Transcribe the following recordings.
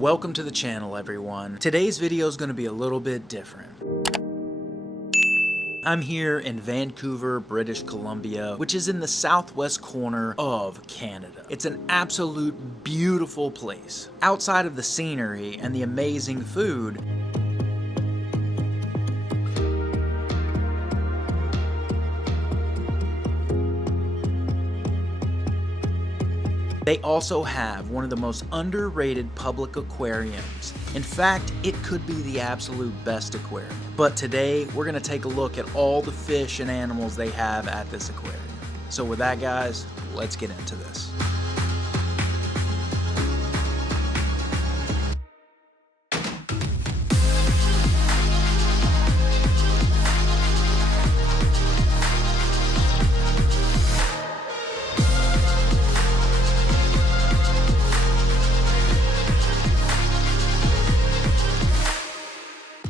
Welcome to the channel, everyone. Today's video is going to be a little bit different. I'm here in Vancouver, British Columbia, which is in the southwest corner of Canada. It's an absolute beautiful place. Outside of the scenery and the amazing food, they also have one of the most underrated public aquariums. In fact, it could be the absolute best aquarium. But today, we're gonna take a look at all the fish and animals they have at this aquarium. So with that, guys, let's get into this.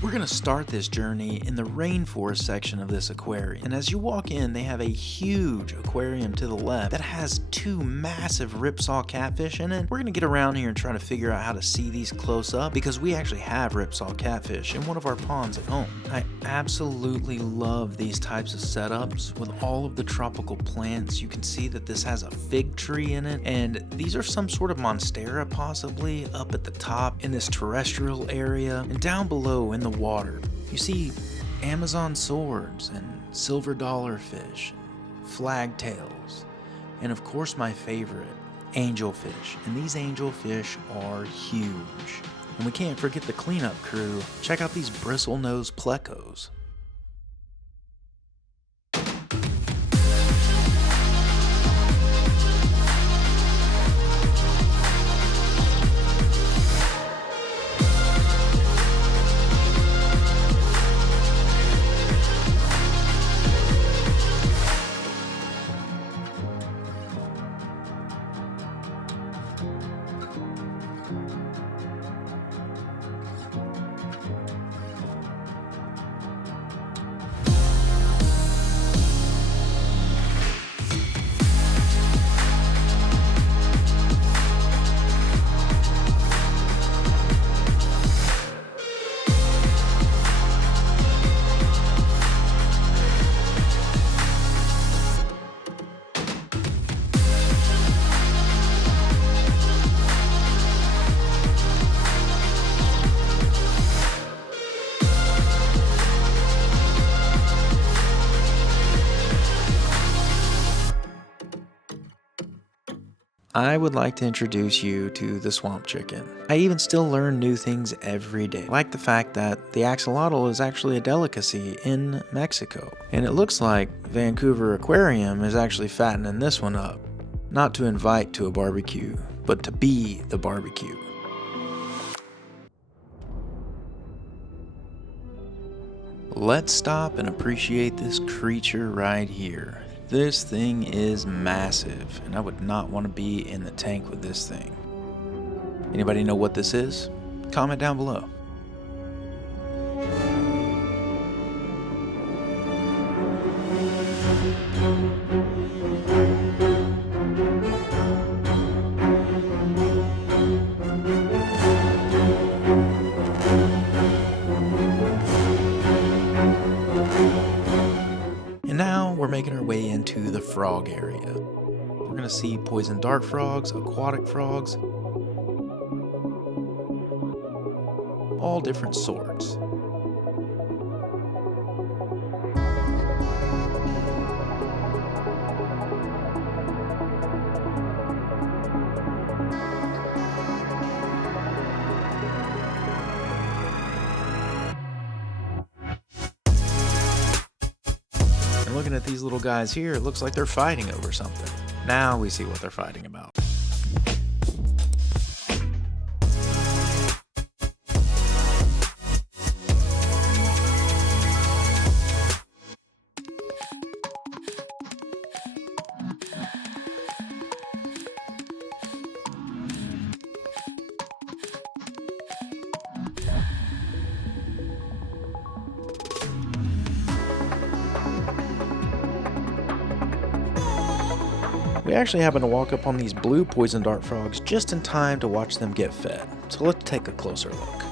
We're going to start this journey in the Rainforest section of this aquarium, and as you walk in, they have a huge aquarium to the left that has two massive ripsaw catfish in it. We're going to get around here and try to figure out how to see these close up because we actually have ripsaw catfish in one of our ponds at home. I absolutely love these types of setups with all of the tropical plants. You can see that this has a fig tree in it, and these are some sort of monstera possibly up at the top in this terrestrial area, and down below in the water you see Amazon swords and silver dollarfish, flagtails, and of course my favorite, angelfish. And these angelfish are huge. And we can't forget the cleanup crew. Check out these bristle-nosed plecos. I would like to introduce you to the swamp chicken. I even still learn new things every day, like the fact that the axolotl is actually a delicacy in Mexico. And it looks like Vancouver Aquarium is actually fattening this one up. Not to invite to a barbecue, but to be the barbecue. Let's stop and appreciate this creature right here. This thing is massive, and I would not want to be in the tank with this thing. Anybody know what this is? Comment down below. We're making our way into the frog area. We're gonna see poison dart frogs, aquatic frogs, all different sorts. Looking at these little guys here, it looks like they're fighting over something. Now we see what they're fighting about. We actually happened to walk up on these blue poison dart frogs just in time to watch them get fed. So let's take a closer look.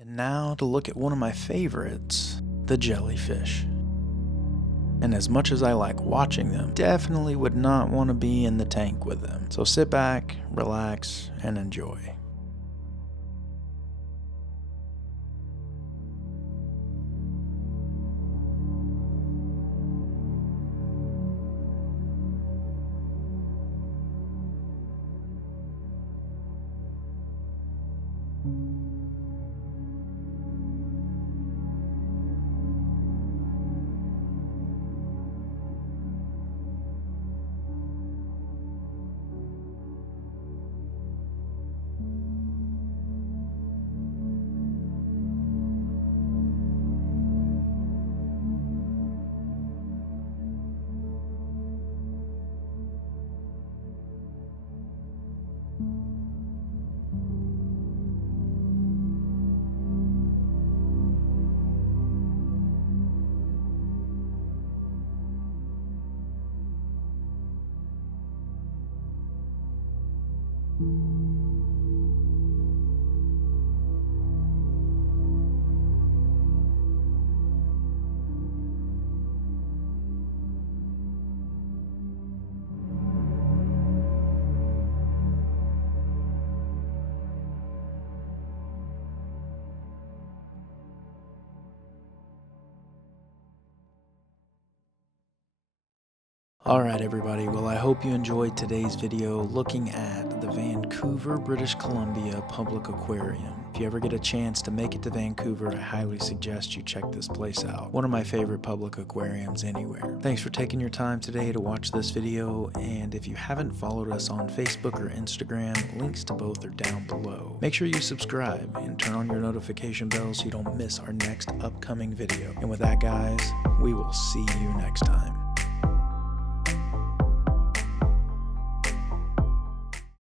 And now to look at one of my favorites, the jellyfish. And as much as I like watching them, definitely would not want to be in the tank with them. So sit back, relax, and enjoy. Alright everybody, well I hope you enjoyed today's video looking at the Vancouver British Columbia Public Aquarium. If you ever get a chance to make it to Vancouver, I highly suggest you check this place out. One of my favorite public aquariums anywhere. Thanks for taking your time today to watch this video, and if you haven't followed us on Facebook or Instagram, links to both are down below. Make sure you subscribe and turn on your notification bell so you don't miss our next upcoming video. And with that guys, we will see you next time.